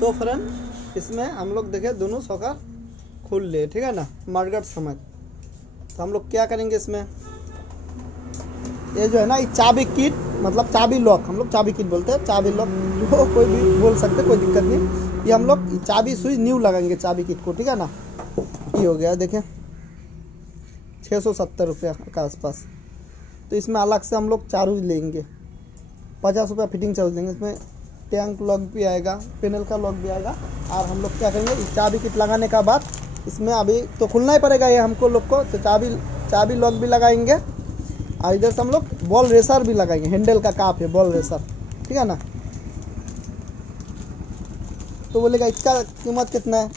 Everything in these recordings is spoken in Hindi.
तो फ्रेंड इसमें हम लोग देखे दोनों सॉकर खुल ले, ठीक है ना, मडगार्ड समेत। तो हम लोग क्या करेंगे इसमें, ये जो है ना, ये चाबी किट मतलब चाबी लॉक, हम लोग चाबी किट बोलते हैं, चाबी लॉक जो कोई भी बोल सकते, कोई दिक्कत नहीं। ये हम लोग चाबी स्विच न्यू लगाएंगे चाबी किट को, ठीक है ना। ये हो गया देखें 670 रुपया के आसपास। तो इसमें अलग से हम लोग चार्ज लेंगे, 50 रुपया फिटिंग चार्ज लेंगे। इसमें टैंक लॉक भी आएगा, पैनल का लॉक भी आएगा। और हम लोग क्या करेंगे, इस चाबी किट लगाने का बाद इसमें अभी तो खुलना ही पड़ेगा ये हमको लोग को, तो चाबी लॉक भी लगाएंगे। और इधर से हम लोग बॉल रेसर भी लगाएंगे, हैंडल का काप है बॉल रेसर, ठीक है ना। तो बोलेगा इसका कीमत कितना है,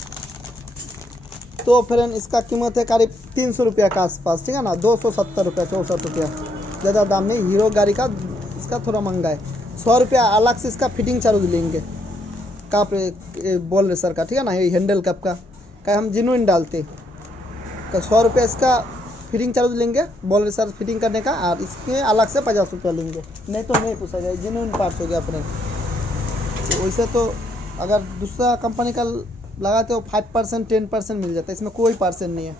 तो फ्रेंड इसका कीमत है करीब 300 रुपया के आसपास, ठीक है ना। 270 रुपया 64 रुपया ज़्यादा दाम में। हीरो गाड़ी का इसका थोड़ा महंगा है। 100 रुपया अलग से इसका फिटिंग चार्ज लेंगे काप बॉल रेसर का, ठीक है ना। ये हैंडल कप का हम जिनुइन डालते, तो 100 रुपया इसका फिटिंग चार्ज लेंगे बॉल रेसर फिटिंग करने का। और इसके अलग से 50 रुपया लेंगे, नहीं तो नहीं पूछा जाए, जिनुइन पार्ट्स हो गया अपने। तो वैसे तो अगर दूसरा कंपनी का लगाते हो 5% 10% मिल जाता है, इसमें कोई परसेंट नहीं है।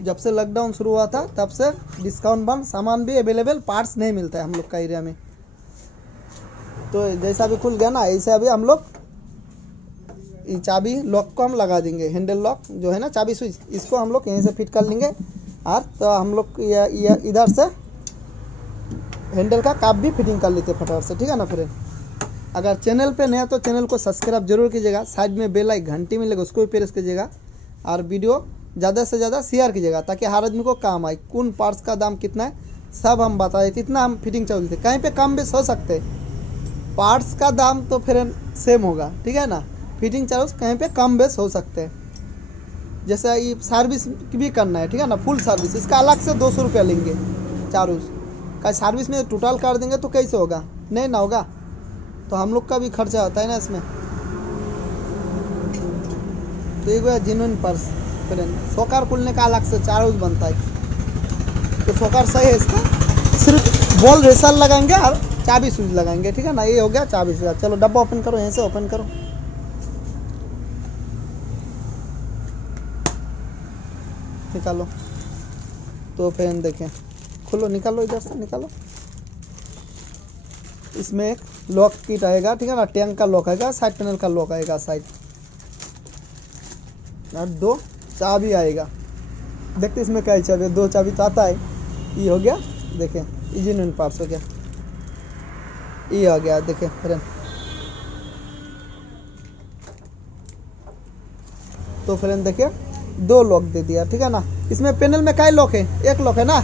जब से लॉकडाउन शुरू हुआ था तब से डिस्काउंट बंद, सामान भी अवेलेबल, पार्ट्स नहीं मिलता है हम लोग का एरिया में। तो जैसा भी खुल गया ना, ऐसे अभी हम लोग चाबी लॉक को हम लगा देंगे, हैंडल लॉक जो है ना चाबी स्विच, इसको हम लोग यहीं से फिट कर लेंगे। और तो हम लोग इधर से हैंडल का काप भी फिटिंग कर लेते फटाफट से, ठीक है ना फ्रेंड। अगर चैनल पे नया तो चैनल को सब्सक्राइब जरूर कीजिएगा, साइड में बेल आइकन घंटी मिलेगा उसको भी प्रेस कीजिएगा। और वीडियो ज़्यादा से ज़्यादा शेयर कीजिएगा ताकि हर आदमी को काम आए। कौन पार्ट्स का दाम कितना है सब हम बता देते, इतना हम फिटिंग चलते, कहीं पे कम बेस हो सकते हैं। पार्ट्स का दाम तो फिर सेम होगा, ठीक है ना। फिटिंग चार्ज कहीं पे कम बेस हो सकते हैं। जैसे ये सर्विस भी करना है, ठीक है ना, फुल सर्विस, इसका अलग से 200 रुपया लेंगे चार्ज का। सर्विस में टोटल कर देंगे तो कैसे होगा, नहीं ना होगा, तो हम लोग का भी खर्चा होता है ना इसमें। तो ये जिनुइन पर्स फ्रेंड, सॉकर खुलने का अलग से चार्ज बनता है। तो सॉकर सही है, इसका सिर्फ बॉल रेसर लगाएंगे और चाबी स्विच लगाएंगे, ठीक है ना। ये हो गया चाबी स्विच। चलो डब्बा ओपन करो, यहीं से ओपन करो। निकालो तो फ्रेंड देखें, खोलो, निकालो, इधर से निकालो। इसमें एक लॉक किट आएगा, ठीक है ना, टैंक का लॉक आएगा, साइड पैनल का लॉक आएगा साइड, और 2 चाबी आएगा। देखते इसमें क्या चाबी है, 2 चाबी तो आता है। ये हो गया देखें, इंजन पार्ट्स हो गया, ये आ गया देखें फ्रेंड। तो फ्रेंड देखिए 2 लॉक दे दिया, ठीक है ना। इसमें पैनल में क्या लॉक है, एक लॉक है ना।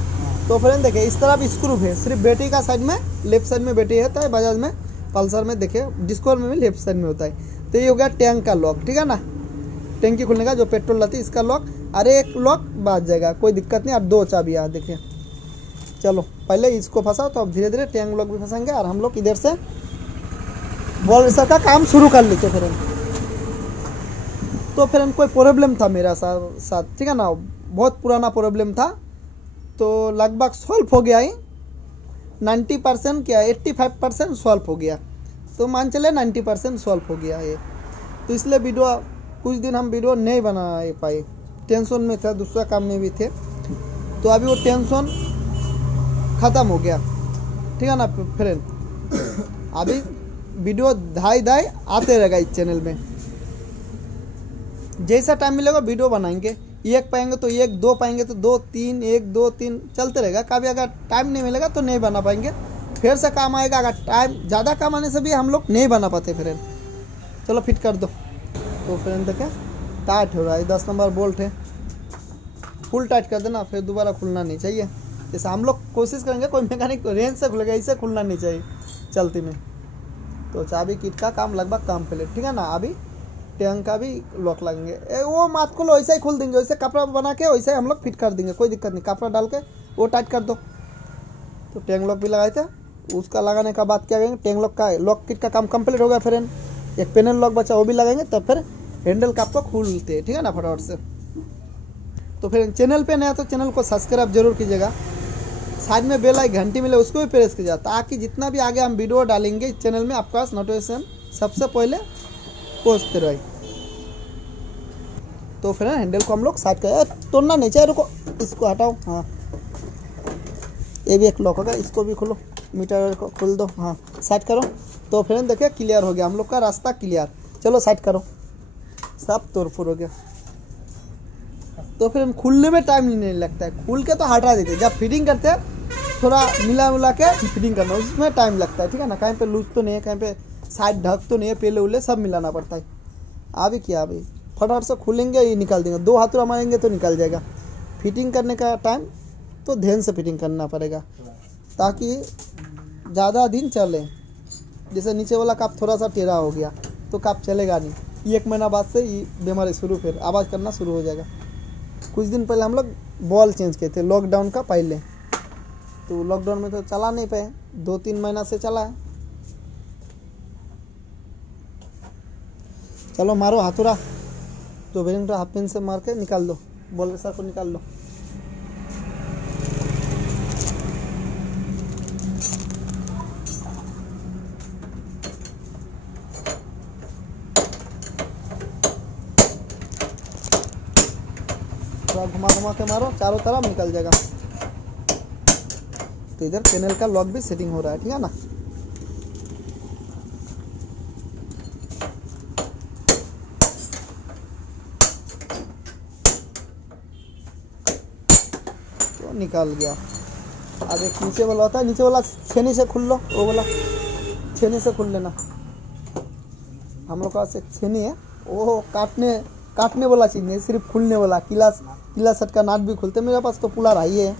तो फ्रेंड देखिए इस तरफ स्क्रू है, सिर्फ बैटरी का साइड में, लेफ्ट साइड में बैटरी होता है बजाज में, पल्सर में देखिए, डिस्कवर में भी लेफ्ट साइड में होता है। तो ये हो गया टैंक का लॉक, ठीक है ना, टैंकी खुलने का जो पेट्रोल रहती है इसका लॉक। अरे एक लॉक बाज जाएगा, कोई दिक्कत नहीं। और 2 चाबी आ देखिए। चलो पहले इसको फंसाओ, तो अब धीरे धीरे टैंक लॉक भी फंसाएंगे। और हम लोग इधर से बॉल रेसर का काम शुरू कर लेते फ्रेंड। तो फ्रेंड कोई प्रॉब्लम था मेरा साथ, ठीक है ना, बहुत पुराना प्रॉब्लम था। तो लगभग सॉल्व हो गया ही, 90% क्या 85% सॉल्व हो गया। तो मान चले 90% सॉल्व हो गया ये। तो इसलिए वीडियो कुछ दिन हम वीडियो नहीं बना पाए, टेंशन में था, दूसरा काम में भी थे। तो अभी वो टेंशन ख़त्म हो गया, ठीक है ना फ्रेंड। अभी वीडियो धाई आते रहेगा इस चैनल में, जैसा टाइम मिलेगा वीडियो बनाएंगे। एक पाएंगे तो एक, 2 पाएंगे तो 2 3, 1 2 3 चलते रहेगा। कभी अगर टाइम नहीं मिलेगा तो नहीं बना पाएंगे, फिर से काम आएगा। अगर टाइम ज़्यादा काम आने से भी हम लोग नहीं बना पाते फ्रेंड। चलो फिट कर दो। तो फ्रेंड देखें टाइट हो रहा है, 10 नंबर बोल्ट है, फुल टाइट कर देना, फिर दोबारा खुलना नहीं चाहिए। जैसे हम लोग कोशिश करेंगे कोई मैकेनिक रेंज से खुलेगा, इसे खुलना नहीं चाहिए चलती में। तो चाबी किट का काम लगभग कंप्लीट, ठीक है ना। अभी टैंक का भी लॉक लगेंगे, वो मात को वैसे ही खोल देंगे, वैसे कपड़ा बना के वैसे हम लोग फिट कर देंगे, कोई दिक्कत नहीं। कपड़ा डाल के वो टाइट कर दो। तो टैंक लॉक भी लगाए थे, उसका लगाने का बाद क्या करेंगे, टैंक लॉक का लॉक किट का काम कंप्लीट हो गया फ्रेंड। एक पैनल लॉक बचा, वो भी लगाएंगे, तब फिर हैंडल का आपको खुलते, ठीक है ना, फटाफट से। तो फिर चैनल पे नया तो चैनल को सब्सक्राइब जरूर कीजिएगा, साइड में बेल आइकन घंटी मिले उसको भी प्रेस कीजिएगा, ताकि जितना भी आगे हम वीडियो डालेंगे इस चैनल में आपके पास नोटिफिकेशन सबसे पहले पोंछते रहे। तो फिर हैंडल को हम लोग साइड कर, तोड़ना नहीं चाहिए, रुको इसको हटाओ। हाँ ये भी एक लॉक होगा, इसको भी खोलो, मीटर को खोल दो। हाँ साइड करो। तो फिर देखिए क्लियर हो गया हम लोग का रास्ता क्लियर। चलो साइड करो, सब तोड़ फोड़ हो गया। तो फिर हम खुलने में टाइम नहीं लगता है, खुल के तो हटा देते, जब फिटिंग करते हैं थोड़ा मिला मिला के फिटिंग करना, उसमें टाइम लगता है, ठीक है ना। कहीं पे लूज तो नहीं है, कहीं पे साइड ढक तो नहीं है, पेले उले सब मिलाना पड़ता है। अभी क्या अभी फटाफट से खुलेंगे, ये निकाल देंगे, 2 हाथुरा मारेंगे तो निकल जाएगा। फिटिंग करने का टाइम तो ध्यान से फिटिंग करना पड़ेगा ताकि ज़्यादा दिन चले। जैसे नीचे वाला कप थोड़ा सा टेढ़ा हो गया तो कप चलेगा नहीं, 1 महीना बाद से ये बीमारी शुरू, फिर आवाज़ करना शुरू हो जाएगा। कुछ दिन पहले हम लोग बॉल चेंज किए थे लॉकडाउन का पहले, तो लॉकडाउन में तो चला नहीं पाए, 2-3 महीना से चला है। चलो मारो हाथुरा, तो बेरिंग हाफ पिन से मार के निकाल दो, बॉल रेसर को निकाल लो। थोड़ा घुमा घुमा के मारो, चारों तरफ निकल जाएगा। तो इधर पैनल का लॉक भी सेटिंग हो रहा है, ठीक है ना। तो निकाल गया। अब एक नीचे वाला होता है, नीचे वाला छेनी से खुल लो, वो वाला छेनी से खुल लेना। हम लोग के पास एक छेनी है, वो काटने वाला चीज नहीं, सिर्फ खुलने वाला। किला सेट का नाट भी खुलते, मेरे पास तो पुलार आई है,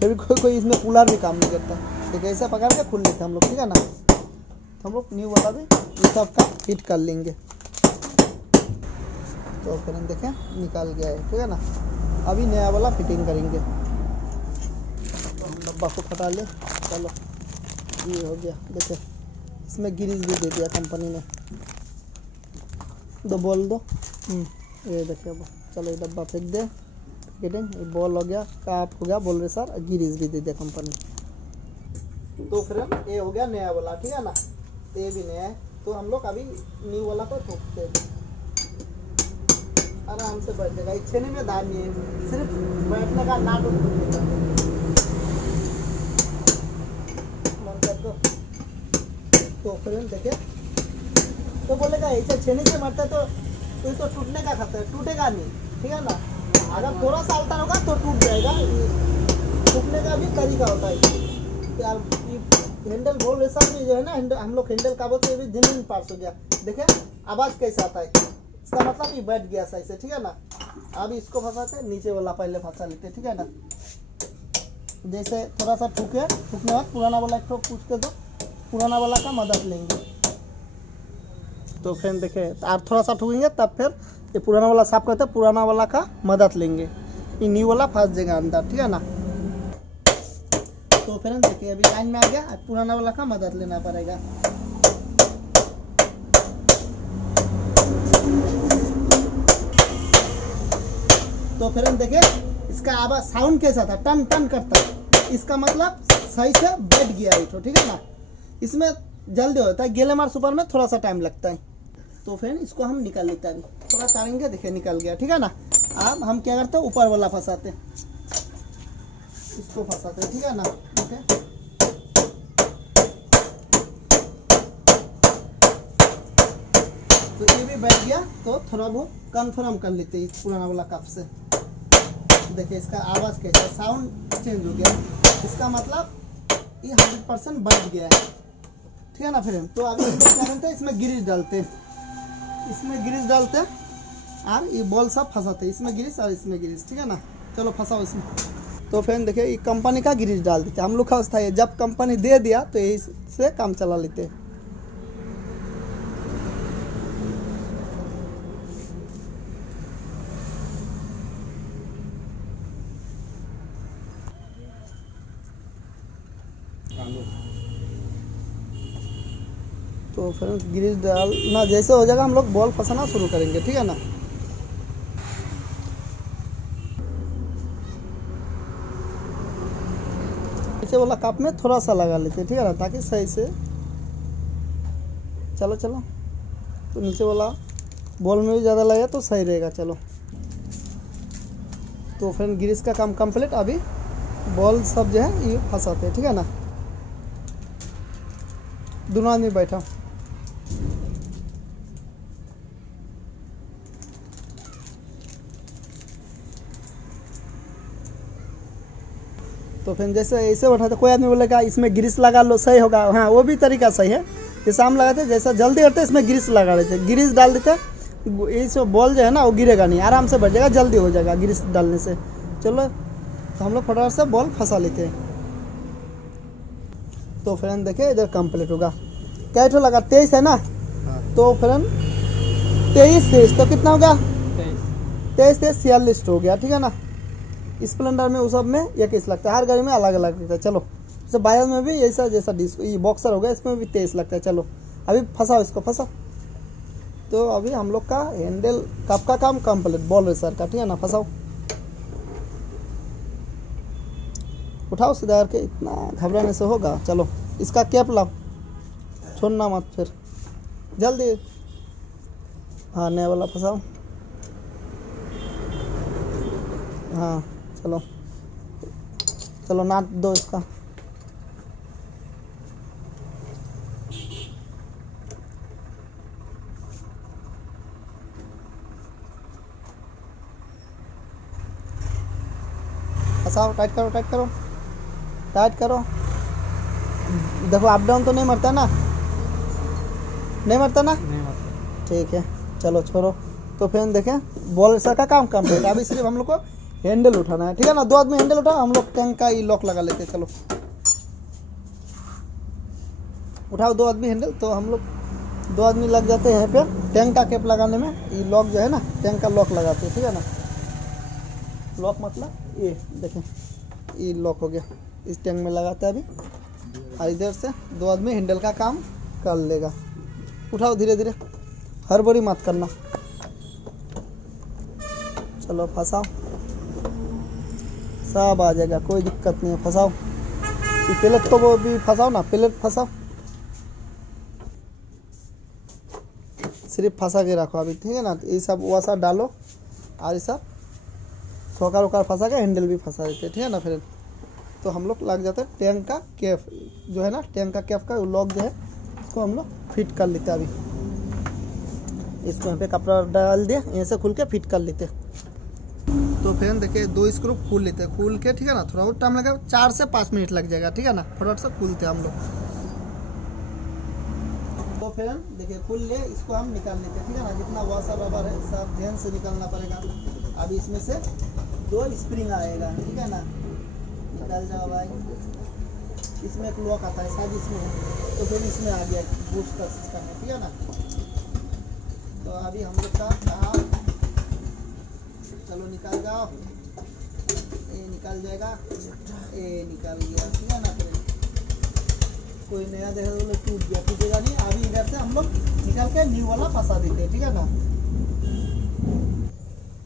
फिर भी कोई इसमें पुलार भी काम नहीं करता। देखिए ऐसा पकड़ के खुल लेते हम लोग, ठीक है ना। तो हम लोग न्यू वाला भी ये सब का फिट कर लेंगे। तो फिर हम देखें निकाल गया है, ठीक है ना। अभी नया वाला फिटिंग करेंगे। तो हम डब्बा को हटा ले। चलो ये हो गया, देखिए इसमें ग्रीस भी दे दिया कंपनी ने। दो बोल दो, ये देखिए। चलो ये डब्बा फेंक दे, फिटिंग ये बॉल हो गया, काप हो गया, बॉल रेसर, ग्रीस भी दे दिया कंपनी। तो फिर ये हो गया नया वाला, ठीक है ना। ये भी नया है, तो हम लोग अभी न्यू वाला को ठोकते हैं, आराम से बैठ जाएगा। एक छेनी में धार नहीं है, सिर्फ बैठने का नाट मन कर दो। तो फिर देखिए, तो बोलेगा ऐसे छेनी से मरता तो टूटने का खतरा है, टूटेगा नहीं, ठीक है ना। अगर थोड़ा सा अल्टर होगा तो टूट जाएगा, टूटने का भी तरीका होता है। यार हैंडल बॉल रेसर में जो है ना, हम लोग हैंडल का बोलते हैं, जेन्युइन पार्ट्स हो गया। देखिए आवाज़ कैसे आता है, इसका मतलब ये बैठ गया सही से, ठीक है ना। अब इसको फंसाते, नीचे वाला पहले फंसा लेते, ठीक है ना। जैसे थोड़ा सा ठुकने बाद पुराना वाला एक पूछ के दो, पुराना वाला का मदद लेंगे। तो फिर देखे आप थोड़ा सा ठुकेंगे तब फिर ये पुराना वाला साफ करते, पुराना वाला का मदद लेंगे, ये न्यू वाला फंस जाएगा अंदर, ठीक है ना। तो फिर देखिए अभी लाइन में आ गया, पुराना वाला का मदद लेना पड़ेगा। तो फिर देखिए इसका आवाज साउंड कैसा था, टन टन करता है, इसका मतलब सही से बैठ गया है, ठीक है ना। इसमें जल्दी होता है, गेलेमार सुपर में थोड़ा सा टाइम लगता है। तो फिर इसको हम निकाल लेते हैं, थोड़ा तारेंगे, देखिए निकल गया, ठीक है ना। अब हम क्या करते हैं, ऊपर वाला फंसाते, इसको फंसाते, ठीक है ना। ओके तो ये भी बैठ गया, तो थोड़ा बहुत कंफर्म कर लेते हैं पुराना वाला कप से। देखिए इसका आवाज कैसा, साउंड चेंज हो गया, इसका मतलब ये 100% बैठ गया है, ठीक है ना। फिर तो अभी क्या करते हैं, इसमें ग्रीस डालते हैं, इसमें ग्रीस डालते हैं और ये बॉल सब फंसाते हैं, इसमें ग्रीस और इसमें ग्रीस, ठीक है ना। चलो फंसाओ इसमें। तो फिर देखिए ये कंपनी का ग्रीस डाल देते, हम लोग का अवस्था है, जब कंपनी दे दिया तो यही से काम चला लेते हैं। तो फिर ग्रीस डालना जैसे हो जाएगा, हम लोग बॉल फंसाना शुरू करेंगे, ठीक है ना। नीचे वाला कप में थोड़ा सा लगा लेते हैं, ठीक है ना, ताकि सही से चलो चलो, तो नीचे वाला बॉल में भी ज़्यादा लगे तो सही रहेगा। चलो तो फ्रेंड ग्रीस का काम कंप्लीट। अभी बॉल सब जो है ये फंसाते हैं, ठीक है ना। दोनों आदमी बैठा। तो फिर जैसे ऐसे बैठा था, कोई आदमी बोलेगा इसमें ग्रीस लगा लो सही होगा, हाँ वो भी तरीका सही है। जैसे हम लगाते जैसा जल्दी करते इसमें ग्रीस लगा देते, ग्रीस डाल देते, इस बॉल जो है ना वो गिरेगा नहीं, आराम से बैठ जाएगा, जल्दी हो जाएगा ग्रीस डालने से। चलो तो हम लोग फटाफट से बॉल फंसा लेते हैं। तो फ्रेंड देखिए इधर कंप्लीट होगा। क्या ठो लगा 23 है ना। हाँ। तो फ्रेंड 23 तो कितना हो गया, 23 46 हो गया, ठीक है ना। स्प्लेंडर में उस सब में 21 लगता है, हर गाड़ी में अलग अलग लगता है। चलो जैसे बायर में भी ऐसा जैसा ये बॉक्सर हो गया, इसमें भी 23 लगता है। चलो अभी फंसाओ इसको, फंसाओ। तो अभी हम लोग का हैंडल कप का काम कंप्लीट, बॉल रेसर का, ठीक है ना। फंसाओ, उठाओ सीधा करके, इतना घबराने से होगा। चलो इसका कैप लाओ, छोड़ना मत फिर, जल्दी। हाँ नया वाला फंसाओ। हाँ चलो चलो नाट दो इसका। फंसाओ, टाइट करो टाइट करो टाइट करो। देखो अप डाउन तो नहीं मरता ना, नहीं मरता ना, नहीं मतलब। ठीक है। चलो छोड़ो। तो फिर देखें बॉल रेसर का काम कंप्लीट। अभी सिर्फ हम लोग को हैंडल उठाना है, ठीक है ना। 2 आदमी हैंडल उठाओ, हम लोग टैंक का ये लॉक लगा लेते हैं। चलो उठाओ 2 आदमी हैंडल, तो हम लोग 2 आदमी लग जाते हैं यहाँ पे टैंक का कैप लगाने में। ये लॉक जो है ना टैंक का लॉक लगाते हैं, ठीक है ना। लॉक मतलब ये देखें, ये लॉक हो गया, इस टैंक में लगाते हैं अभी। और इधर से 2 आदमी हैंडल का काम कर लेगा। उठाओ धीरे धीरे, हड़बड़ी मत करना। चलो फंसाओ, सब आ जाएगा, कोई दिक्कत नहीं है। फंसाओ, ये प्लेट तो वो भी फंसाओ ना, प्लेट फंसाओ, सिर्फ फंसा के रखो अभी, ठीक है ना। ये सब वसा डालो और ये सब सोकर वोकर फंसा के हैंडल भी फंसा देते, ठीक है ना। फिर तो हम लोग लग जाते हैं टैंक का कैप जो है ना, टैंक का कैप का लॉक जो है इसको हम लोग फिट कर लेते हैं। अभी इसको यहाँ पे कपड़ा डाल दिया, यहाँ से खुल के फिट कर लेते हैं। तो फिर देखिए 2 स्क्रू खोल लेते हैं, खोल के, ठीक है ना। थोड़ा बहुत टाइम लगेगा, 4 से 5 मिनट लग जाएगा, ठीक है ना। फटाफट से खोलते हैं हम लोग। तो फिर देखिए खुल ले, इसको हम निकाल लेते हैं, ठीक है ना। जितना वॉशर रबर है सब ध्यान से निकालना पड़ेगा। अभी इसमें से 2 स्प्रिंग आएगा, ठीक है ना। निकाल जाओ भाई। इसमें एक लॉक आता है शायद इसमें है, तो फिर इसमें आ गया बूस्ट का सिस्टम है, ठीक है ना। तो अभी हम लोग का काम, चलो निकाल जाओ। ये निकाल जाएगा, ये निकाल गया, ठीक है ना। फिर कोई नया देखा तो टूट गया, टूटेगा नहीं। अभी इधर से हम लोग निकाल के न्यू वाला फंसा देते हैं, ठीक है ना।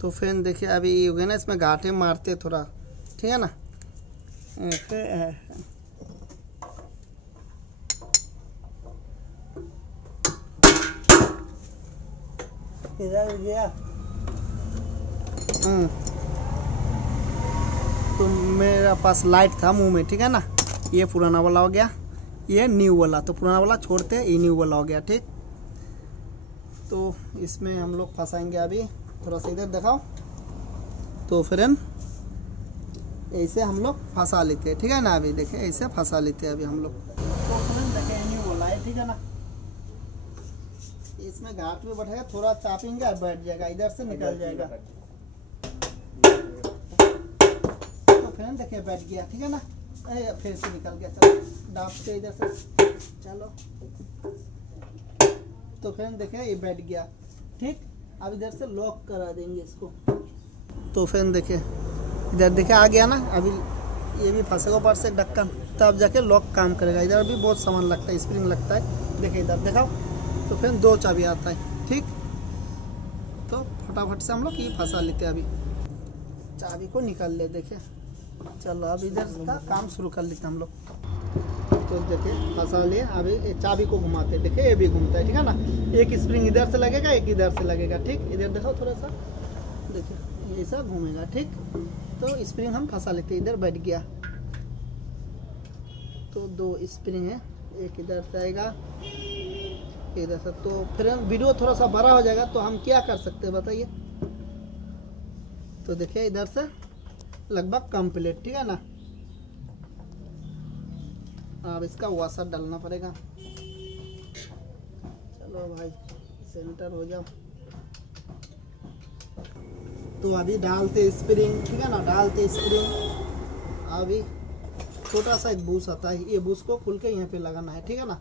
तो फिर देखिए अभी ये हो गया ना, इसमें घाटे मारते थोड़ा, ठीक है ना। इधर गया। तो मेरा पास लाइट था मुंह में, ठीक है ना। ये पुराना वाला हो गया, ये न्यू वाला। तो पुराना वाला छोड़ते ये न्यू वाला हो गया, ठीक। तो इसमें हम लोग फंसाएंगे अभी। थोड़ा सा इधर दिखाओ। तो फिर ऐसे हम लोग फंसा लेते हैं, ठीक है ना। अभी देखें ऐसे फंसा लेते हैं अभी हम लोग। तो फ्रेंड देखें न्यू वाला है, ठीक है ना। इसमें घाट में बैठेगा, थोड़ा चापेंगे और बैठ जाएगा, इधर से निकल जाएगा। तो फ्रेंड देखिए बैठ गया, ठीक है ना। फिर से निकल गया, चलो दाबते इधर से, चलो। तो फ्रेंड देखिए ये बैठ गया, ठीक। अब इधर से लॉक करा देंगे इसको। तो फ्रेंड देखिए इधर देखिए आ गया ना। अभी ये भी फंसेगा ऊपर से ढक्कन, तब जाके लॉक काम करेगा। इधर भी बहुत सामान लगता है, स्प्रिंग लगता है, देखिए इधर दिखाओ। तो फिर 2 चाबी आता है, ठीक। तो फटाफट से हम लोग ये फंसा लेते हैं। अभी चाबी को निकाल ले, देखिए। चलो अब इधर का काम शुरू कर लेते हैं हम लोग। तो देखिए फंसा लिए। अभी चाबी को घुमाते, देखिए ये भी घूमता है, ठीक है ना। एक स्प्रिंग इधर से लगेगा, एक इधर से लगेगा, ठीक। इधर देखो थोड़ा सा, देखिए ऐसा घूमेगा, ठीक। तो स्प्रिंग हम फंसा लेते, इधर बैठ गया। तो 2 स्प्रिंग है, एक इधर से आएगा, इधर से। तो फिर वीडियो थोड़ा सा बड़ा हो जाएगा, तो हम क्या कर सकते हैं बताइए। तो देखिए इधर से लगभग कंप्लीट, ठीक है ना। अब इसका वॉशर डालना पड़ेगा। चलो भाई सेंटर हो जाओ। तो अभी डालते स्प्रिंग, ठीक है ना, डालते स्प्रिंग। अभी छोटा सा एक बूश आता है, ये बूश को खुल के यहाँ पे लगाना है, ठीक है ना।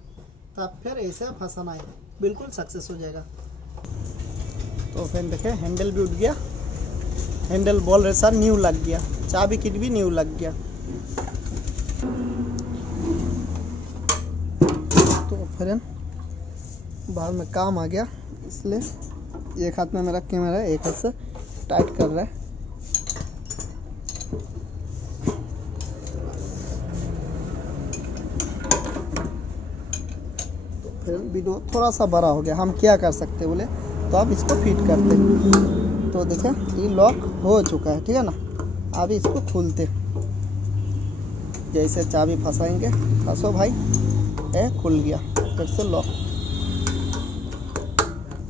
तब फिर ऐसे फंसाना है, बिल्कुल सक्सेस हो जाएगा। तो फिर देखे हैंडल भी उठ गया, हैंडल बॉल रेसर न्यू लग गया, चाबी किट भी न्यू लग गया। तो फिर बाहर में काम आ गया, इसलिए एक हाथ में मेरा कैमरा है, एक हाथ से टाइट कर रहा है। तो फिर वीडियो थोड़ा सा बड़ा हो गया, हम क्या कर सकते बोले, तो आप इसको फिट करते। तो देखें ये लॉक हो चुका है, ठीक है ना। अभी इसको खोलते, जैसे चाबी फंसाएंगे, फंसो भाई, ए खुल गया, फिर से लॉक।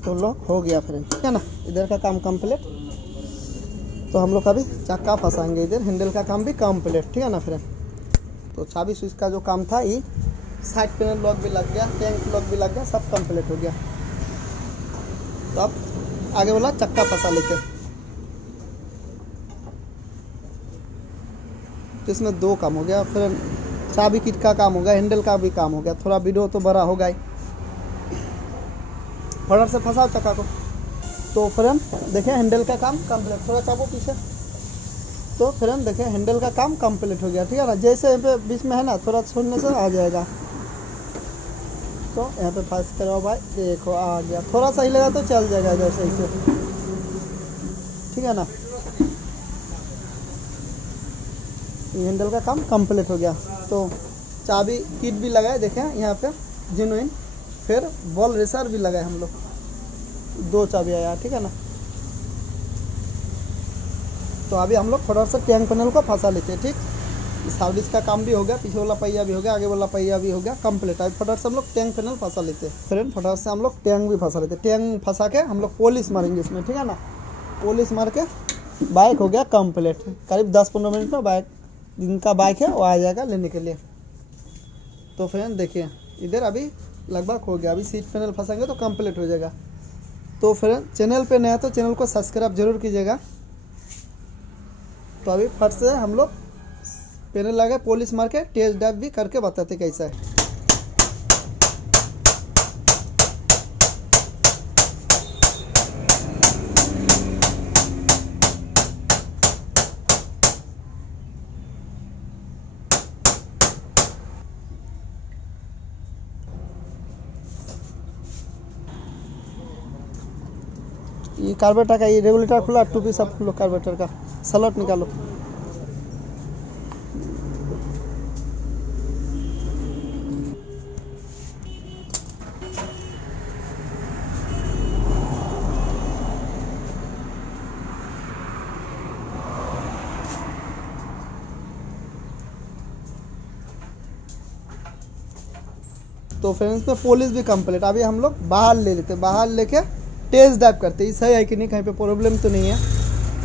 तो लॉक हो गया फिर, ठीक है ना। इधर का काम कंप्लीट। तो हम लोग अभी चक्का फंसाएंगे, इधर हैंडल का काम भी कंप्लीट, ठीक है ना। फिर तो चाबी स्विच का जो काम था, ये साइड पैनल लॉक भी लग गया, टैंक लॉक भी लग गया, सब कंप्लीट हो गया। तो अब आगे वाला चक्का फंसा लेते। तो इसमें 2 काम हो गया, फिर चाबी किट का काम हो गया, हैंडल का भी काम हो गया। थोड़ा वीडियो तो बड़ा होगा ही। फटाफट से फंसाओ चक्का को। तो फ्रेंड देखें हैंडल का काम कंप्लीट, थोड़ा चाबो पीछे। तो फ्रेंड देखें हैंडल का काम कंप्लीट हो गया, ठीक है ना। जैसे यहाँ पे बीच में है ना, थोड़ा छोड़ने से आ जाएगा। तो यहाँ पे फंस करो भाई, देखो आ गया। थोड़ा सा हिलेगा तो चल जाएगा इधर से ऐसे, ठीक है ना। हैंडल का काम कंप्लीट हो गया। तो चाबी किट भी लगाए, देखें यहाँ पे जेन्युइन। फिर बॉल रेसर भी लगाए हम लोग, 2 चाबी आया, ठीक है ना। तो अभी हम लोग फटाफट से टैंक पैनल को फंसा लेते हैं, ठीक। सर्विस का काम भी हो गया, पीछे वाला पहिया भी हो गया, आगे वाला पहिया भी हो गया कंप्लीट। अभी फटाफट से हम लोग टैंक पैनल फंसा लेते हैं। फिर फटाफट से हम लोग टैंक भी फंसा लेते हैं। टैंक फंसा के हम लोग पॉलिश मारेंगे इसमें, ठीक है ना। पॉलिश मार के बाइक हो गया कंप्लीट। करीब 10-15 मिनट में बाइक, जिनका बाइक है वो आ जाएगा लेने के लिए। तो फ्रेंड देखिए इधर अभी लगभग हो गया। अभी सीट पैनल फंसाएंगे तो कंप्लीट हो जाएगा। तो फ्रेंड चैनल पे नया तो चैनल को सब्सक्राइब जरूर कीजिएगा। तो अभी फट से हम लोग पैनल लगा पॉलिश मार के टेस्ट ड्राइव भी करके बताते कैसा है। ये कार्बोरेटर का ये रेगुलेटर खुला, टूपी सब खुलो, कार्बोरेटर का स्लॉट निकालो। तो फ्रेंड्स में पॉलिश भी कंप्लीट। अभी हम लोग बाहर ले लेते, बाहर लेके टेस्ट ड्राइव करते हैं सही है कि नहीं, कहीं पे प्रॉब्लम तो नहीं है,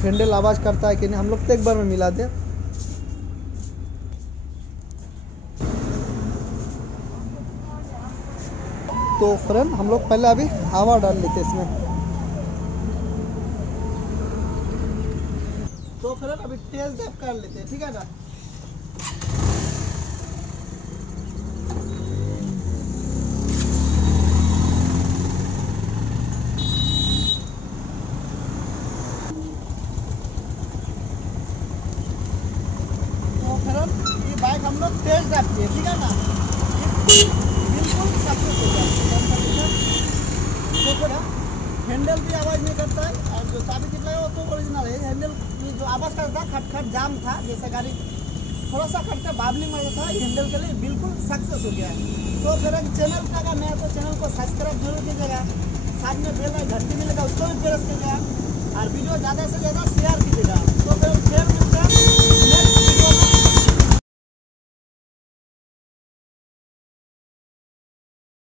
हैंडल आवाज़ करता है कि नहीं, हम लोग तो एक बार में मिला दें। तो फ्रेंड हम लोग पहले अभी हवा डाल लेते हैं इसमें। तो फ्रेंड अभी टेस्ट ड्राइव कर लेते हैं, ठीक है ना। ये बाइक हम लोग टेस्ट ड्राइव किए, ठीक है ना। बिल्कुल सक्सेस हो गया। तो हैंडल भी आवाज़ नहीं करता है, और जो चाबी किट लगा वो तो ओरिजिनल है। हैंडल जो आवाज़ करता खट खट जाम था, जैसे गाड़ी थोड़ा सा खर्चा बाबली मारा था, हैंडल के लिए बिल्कुल सक्सेस हो गया है। तो फिर चैनल का अगर नया तो चैनल को सब्सक्राइब जरूर कीजिएगा, साथ में बेल घंटी मिलेगा उसको भी प्रेस कीजिएगा और वीडियो ज़्यादा से ज़्यादा शेयर कीजिएगा।